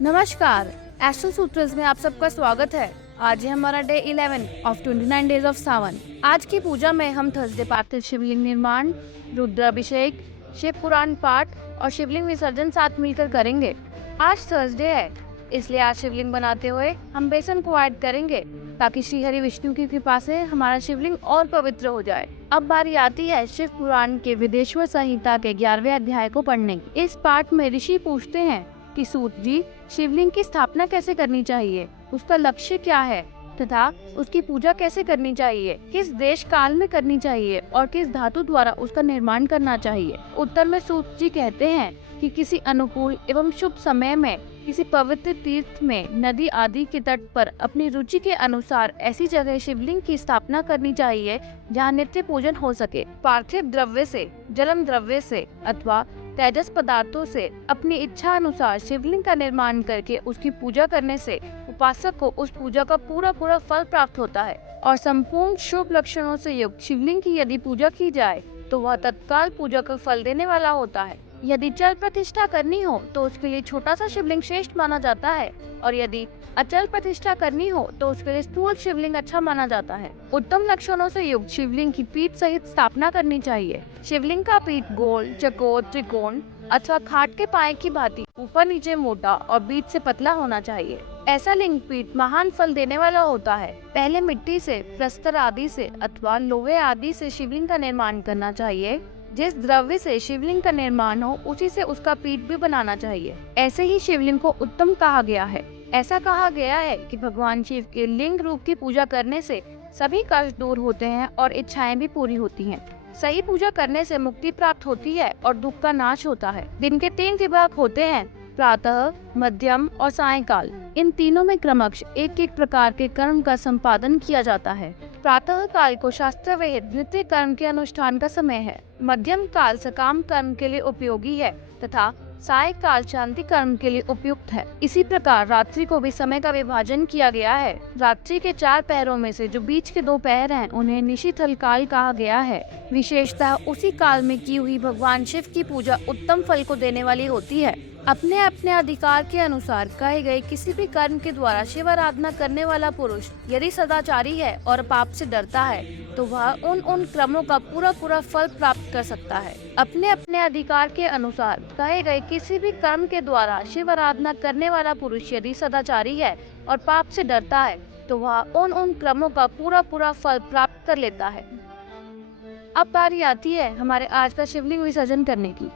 नमस्कार। एस्ट्रो सूत्रस में आप सबका स्वागत है। आज है हमारा डे 11 ऑफ 29 डेज ऑफ सावन। आज की पूजा में हम थर्सडे पार्थिव शिवलिंग निर्माण, रुद्राभिषेक, शिव पुराण पाठ और शिवलिंग विसर्जन साथ मिलकर करेंगे। आज थर्सडे है, इसलिए आज शिवलिंग बनाते हुए हम बेसन को ऐड करेंगे ताकि श्री हरि विष्णु की कृपा से हमारा शिवलिंग और पवित्र हो जाए। अब बारी आती है शिव पुराण के विदेश्वर संहिता के 11वें अध्याय को पढ़ने की। इस पाठ में ऋषि पूछते हैं कि सूत जी, शिवलिंग की स्थापना कैसे करनी चाहिए, उसका लक्ष्य क्या है तथा उसकी पूजा कैसे करनी चाहिए, किस देश काल में करनी चाहिए और किस धातु द्वारा उसका निर्माण करना चाहिए। उत्तर में सूत जी कहते हैं कि किसी अनुकूल एवं शुभ समय में किसी पवित्र तीर्थ में, नदी आदि के तट पर अपनी रुचि के अनुसार ऐसी जगह शिवलिंग की स्थापना करनी चाहिए जहाँ नित्य पूजन हो सके। पार्थिव द्रव्य से, जलम द्रव्य से अथवा तेजस पदार्थों से अपनी इच्छा अनुसार शिवलिंग का निर्माण करके उसकी पूजा करने से उपासक को उस पूजा का पूरा फल प्राप्त होता है और संपूर्ण शुभ लक्षणों से युक्त शिवलिंग की यदि पूजा की जाए तो वह तत्काल पूजा का फल देने वाला होता है। यदि चल प्रतिष्ठा करनी हो तो उसके लिए छोटा सा शिवलिंग श्रेष्ठ माना जाता है और यदि अचल प्रतिष्ठा करनी हो तो उसके लिए स्थूल शिवलिंग अच्छा माना जाता है। उत्तम लक्षणों से युक्त शिवलिंग की पीठ सहित स्थापना करनी चाहिए। शिवलिंग का पीठ गोल, चकोर, त्रिकोण अथवा खाट के पाए की भांति ऊपर नीचे मोटा और बीच से पतला होना चाहिए। ऐसा लिंग पीठ महान फल देने वाला होता है। पहले मिट्टी से, प्रस्तर आदि से अथवा लोहे आदि से शिवलिंग का निर्माण करना चाहिए। जिस द्रव्य से शिवलिंग का निर्माण हो उसी से उसका पीठ भी बनाना चाहिए। ऐसे ही शिवलिंग को उत्तम कहा गया है। ऐसा कहा गया है कि भगवान शिव के लिंग रूप की पूजा करने से सभी कष्ट दूर होते हैं और इच्छाएं भी पूरी होती हैं। सही पूजा करने से मुक्ति प्राप्त होती है और दुख का नाश होता है। दिन के 3 विभाग होते हैं, प्रातः, मध्यम और सायंकाल। इन तीनों में क्रमश एक एक प्रकार के कर्म का संपादन किया जाता है। प्रातः काल को शास्त्र विहित नित्य कर्म के अनुष्ठान का समय है। मध्यम काल सकाम कर्म के लिए उपयोगी है तथा सायंकाल शांति कर्म के लिए उपयुक्त है। इसी प्रकार रात्रि को भी समय का विभाजन किया गया है। रात्रि के 4 पहरों में से जो बीच के 2 पहर हैं उन्हें निशीथल काल कहा गया है। विशेषतः उसी काल में की हुई भगवान शिव की पूजा उत्तम फल को देने वाली होती है। अपने अपने अधिकार के अनुसार कहे गए किसी भी कर्म के द्वारा शिव आराधना करने वाला पुरुष यदि सदाचारी है और पाप से डरता है तो वह उन क्रमों का पूरा फल प्राप्त कर सकता है। अपने अपने अधिकार के अनुसार कहे गए किसी भी कर्म के द्वारा शिव आराधना करने वाला पुरुष यदि सदाचारी है और पाप से डरता है तो वह उन क्रमों का पूरा फल प्राप्त कर लेता है। अब बारी आती है हमारे आज का शिवलिंग विसर्जन करने की।